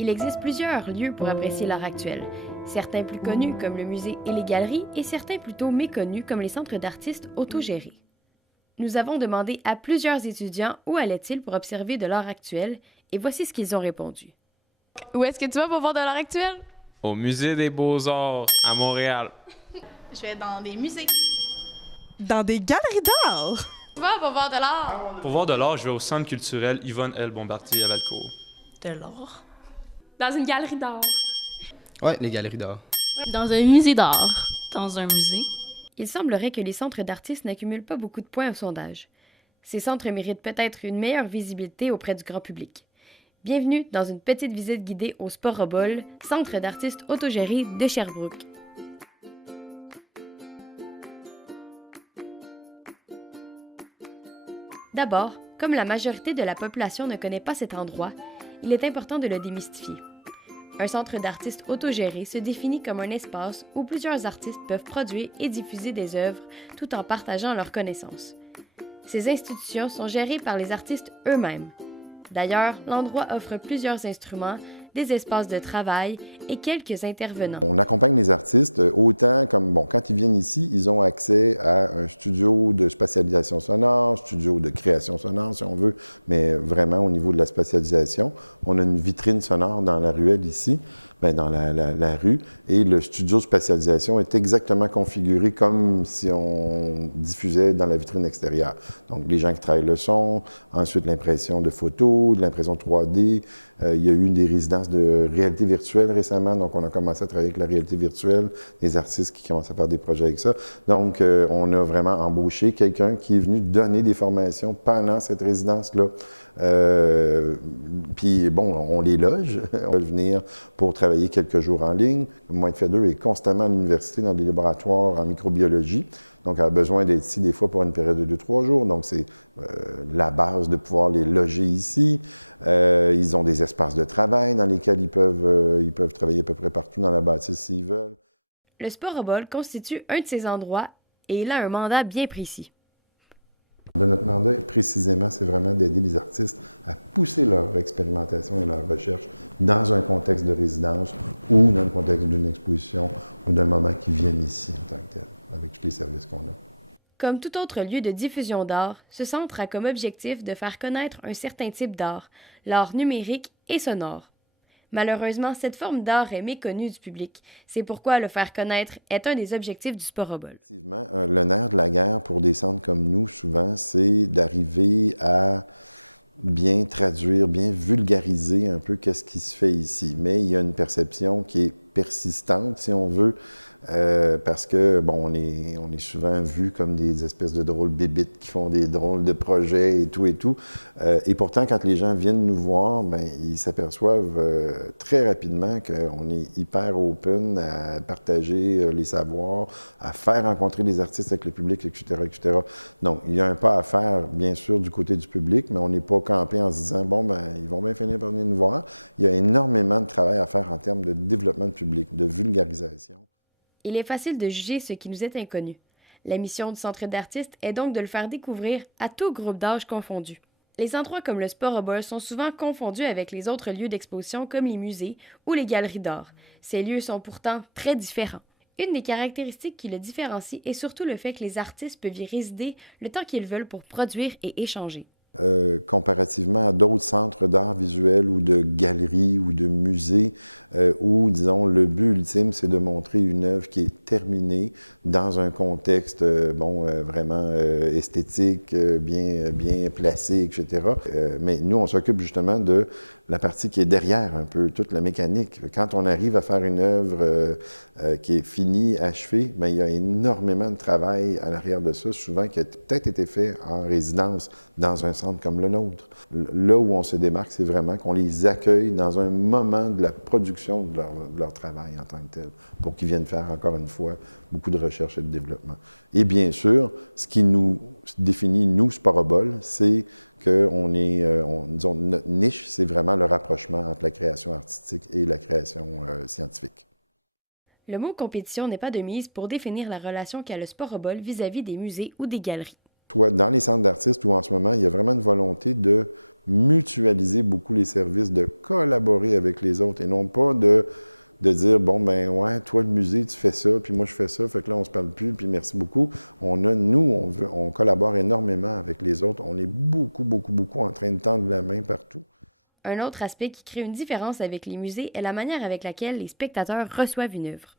Il existe plusieurs lieux pour apprécier l'art actuel, certains plus connus comme le musée et les galeries et certains plutôt méconnus comme les centres d'artistes autogérés. Nous avons demandé à plusieurs étudiants où allaient-ils pour observer de l'art actuel et voici ce qu'ils ont répondu. Où est-ce que tu vas pour voir de l'art actuel? Au Musée des Beaux-Arts à Montréal. Je vais dans des musées. Dans des galeries d'art? Tu vas pour voir de l'art? Pour voir de l'art, je vais au Centre culturel Yvonne L. Bombardier à Valcourt. De l'art? Dans une galerie d'art. Ouais, les galeries d'art. Dans un musée d'art. Dans un musée. Il semblerait que les centres d'artistes n'accumulent pas beaucoup de points au sondage. Ces centres méritent peut-être une meilleure visibilité auprès du grand public. Bienvenue dans une petite visite guidée au Sporobol, centre d'artistes autogéré de Sherbrooke. D'abord, comme la majorité de la population ne connaît pas cet endroit, il est important de le démystifier. Un centre d'artistes autogéré se définit comme un espace où plusieurs artistes peuvent produire et diffuser des œuvres tout en partageant leurs connaissances. Ces institutions sont gérées par les artistes eux-mêmes. D'ailleurs, l'endroit offre plusieurs instruments, des espaces de travail et quelques intervenants. Le Sporobol constitue un de ces endroits et il a un mandat bien précis. Comme tout autre lieu de diffusion d'art, ce centre a comme objectif de faire connaître un certain type d'art, l'art numérique et sonore. Malheureusement, cette forme d'art est méconnue du public. C'est pourquoi le faire connaître est un des objectifs du Sporobol. Il est facile de juger ce qui nous est inconnu. La mission du centre d'artistes est donc de le faire découvrir à tout groupe d'âge confondu. Les endroits comme le Sporobol sont souvent confondus avec les autres lieux d'exposition comme les musées ou les galeries d'art. Ces lieux sont pourtant très différents. Une des caractéristiques qui le différencie est surtout le fait que les artistes peuvent y résider le temps qu'ils veulent pour produire et échanger. Le mot compétition n'est pas de mise pour définir la relation qu'a le Sporobol vis-à-vis des musées ou des galeries. Un autre aspect qui crée une différence avec les musées est la manière avec laquelle les spectateurs reçoivent une œuvre.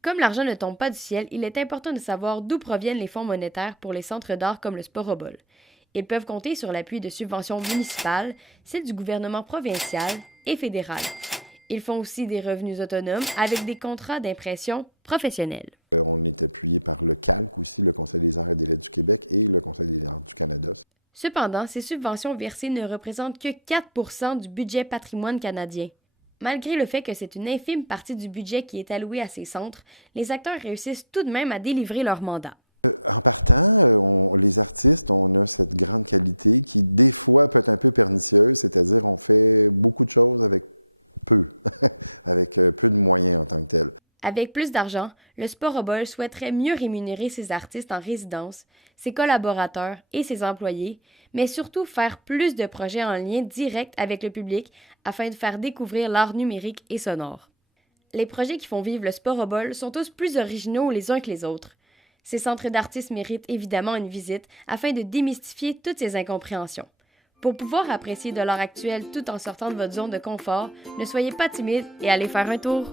Comme l'argent ne tombe pas du ciel, il est important de savoir d'où proviennent les fonds monétaires pour les centres d'art comme le Sporobol. Ils peuvent compter sur l'appui de subventions municipales, celles du gouvernement provincial et fédéral. Ils font aussi des revenus autonomes avec des contrats d'impression professionnels. Cependant, ces subventions versées ne représentent que 4% du budget patrimoine canadien. Malgré le fait que c'est une infime partie du budget qui est allouée à ces centres, les acteurs réussissent tout de même à délivrer leur mandat. Avec plus d'argent, le Sporobol souhaiterait mieux rémunérer ses artistes en résidence, ses collaborateurs et ses employés, mais surtout faire plus de projets en lien direct avec le public afin de faire découvrir l'art numérique et sonore. Les projets qui font vivre le Sporobol sont tous plus originaux les uns que les autres. Ces centres d'artistes méritent évidemment une visite afin de démystifier toutes ces incompréhensions. Pour pouvoir apprécier de l'art actuel tout en sortant de votre zone de confort, ne soyez pas timide et allez faire un tour!